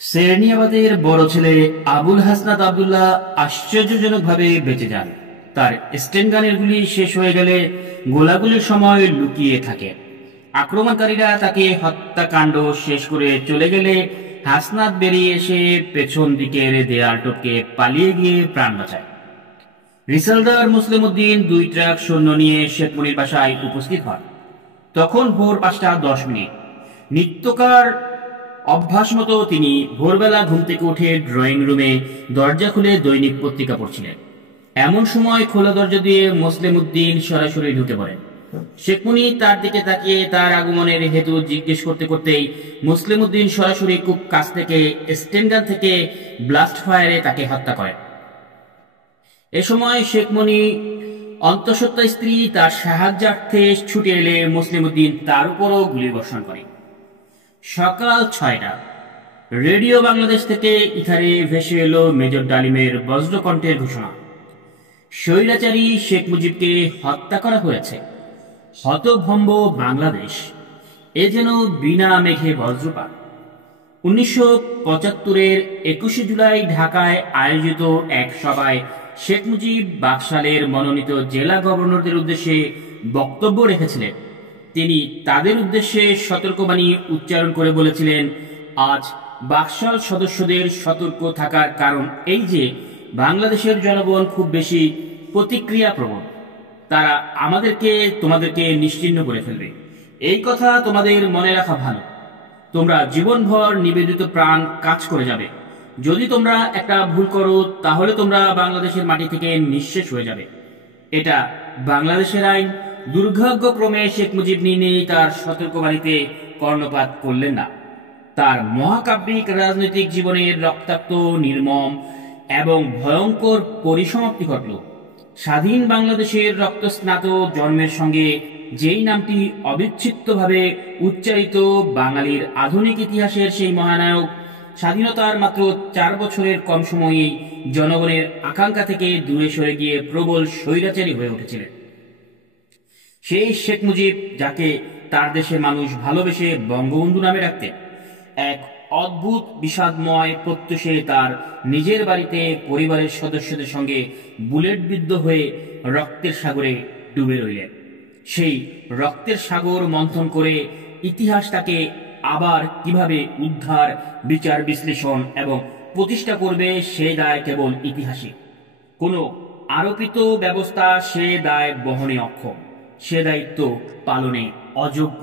সেরনিয়াবাদের বড় ছেলে আবুল হাসনাত আবদুল্লাহ আশ্চর্যজনকভাবে বেঁচে যান। তার স্টেন গানের গুলি শেষ হয়ে গেলে গোলাগুলির সময় লুকিয়ে থাকে। আক্রমণকারীরা তাকে হত্যাকাণ্ড শেষ করে চলে গেলে হাসনাত বেরিয়ে এসে পেছন দিকের দেয়াল টপকে পালিয়ে গিয়ে প্রাণ বাঁচায়। রিসালদার মুসলিম উদ্দিন 2 ট্রাক সৈন্য নিয়ে শেখ মুনির বাসায় উপস্থিত হন। তখন ভোর 5:10। নিত্যকার অভ্যাস মতো তিনি ভোরবেলা ঘুম থেকে উঠে ড্রয়িং রুমে দরজা খুলে দৈনিক পত্রিকা পড়ছিলেন। এমন সময় খোলা দরজা দিয়ে মুসলিম উদ্দিন সরাসরি ঢুকে পড়েন। শেখ মুনির তার দিকে তাকিয়ে তার আগমনের হেতু জিজ্ঞেস করতে করতেই মুসলিম উদ্দিন সরাসরি খুব কাছ থেকে স্টেনগান থেকে ব্লাস্ট ফায়ারে তাকে হত্যা করেন। এ সময় শেখ মুনির অন্তঃসত্ত্বা স্ত্রী তার সাহায্যার্থে ছুটে এলে মুসলিম উদ্দিন তার উপরও গুলিবর্ষণ করে। সকাল 6টা রেডিও বাংলাদেশ থেকে ইথারে ভেসে এলো মেজর ডালিমের বজ্রকণ্ঠের ঘোষণা, স্বৈরাচারী শেখ মুজিবকে হত্যা করা হয়েছে। হতভম্ব বাংলাদেশ, এ যেন বিনা মেঘে বজ্রপাত। 1975-এর 21শে জুলাই ঢাকায় আয়োজিত এক সভায় শেখ মুজিব বাকশালের মনোনীত জেলা গভর্নরদের উদ্দেশ্যে বক্তব্য রেখেছিলেন। তিনি তাদের উদ্দেশ্যে সতর্কবাণী উচ্চারণ করে বলেছিলেন, আজ বাকশাল সদস্যদের সতর্ক থাকার কারণ এই যে বাংলাদেশের জনগণ খুব বেশি প্রতিক্রিয়া প্রবণ। তারা তোমাদেরকে নিশ্চিহ্ন করে ফেলবে। এই কথা তোমাদের মনে রাখা ভালো। তোমরা জীবনভর নিবেদিত প্রাণ কাজ করে যাবে। যদি তোমরা একটা ভুল করো তাহলে তোমরা বাংলাদেশের মাটি থেকে নিঃশেষ হয়ে যাবে। এটা বাংলাদেশের আইন। দুর্ভাগ্যক্রমে শেখ মুজিব নিয়ে তার সতর্কবাণীতে কর্ণপাত করলেন না। তার মহাকাব্যিক রাজনৈতিক জীবনের রক্তাক্ত, নির্মম এবং ভয়ঙ্কর পরিসমাপ্তি ঘটল। স্বাধীন বাংলাদেশের রক্তস্নাত জন্মের সঙ্গে যেই নামটি অবিচ্ছিন্নভাবে উচ্চারিত, বাঙালির আধুনিক ইতিহাসের সেই মহানায়ক স্বাধীনতার মাত্র 4 বছরের কম সময়েই জনগণের আকাঙ্ক্ষা থেকে দূরে সরে গিয়ে প্রবল স্বৈরাচারী হয়ে উঠেছিলেন। সেই শেখ মুজিব, যাকে তার দেশের মানুষ ভালোবেসে বঙ্গবন্ধু নামে রাখতেন, এক অদ্ভুত বিষাদময় প্রত্যুষে তার নিজের বাড়িতে পরিবারের সদস্যদের সঙ্গে বুলেটবিদ্ধ হয়ে রক্তের সাগরে ডুবে রইলেন। সেই রক্তের সাগর মন্থন করে ইতিহাস তাকে আবার কিভাবে উদ্ধার, বিচার, বিশ্লেষণ এবং প্রতিষ্ঠা করবে সে দায় কেবল ইতিহাসে। কোনো আরোপিত ব্যবস্থা সে দায় বহনে অক্ষম, সে দায়িত্ব পালনে অযোগ্য।